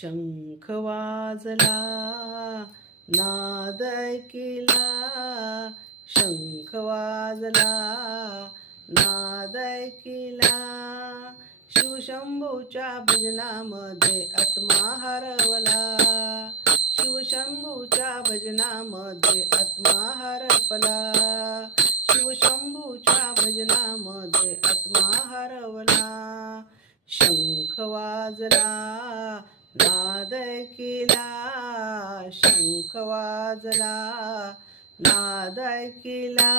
शंख वाजला नाद ऐकिला, शंख वाजला नाद ऐकिला. शिवशंभूच्या भजनामध्ये आत्मा हरवला, शिवशंभूच्या भजनामध्ये आत्मा हरपला, शिवशंभूच्या भजनामध्ये आत्मा हरवला. शंख वाजला नाद ऐकिला, शंख वाजला नाद ऐकिला.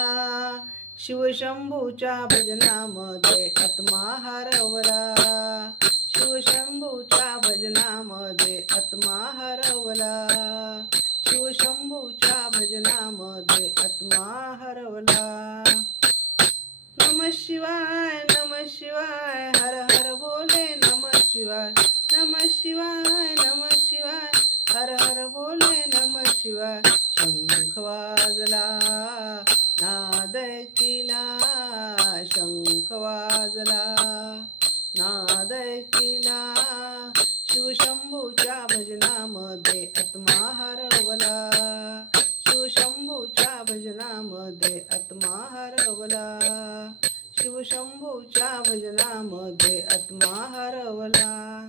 शिवशंभूच्या भजनामध्ये आत्मा हरवला, शिवशंभूच्या भजनामध्ये आत्मा हरवला, शिवशंभूच्या भजनामध्ये आत्मा हरवला. नमः शिवाय नमः शिवाय, हर हर बोले नमः शिवाय, नमः शिवाय नमः शिवाय, हर हर बोले नमः शिवाय. शंख वाजला नाद ऐकिला, शंख वाजला नाद ऐकिला. शिवशंभूच्या भजनामध्ये आत्मा हरवला, शिवशंभूच्या भजनामध्ये आत्मा हरवला, शिवशंभूच्या भजनामध्ये आत्मा हरवला.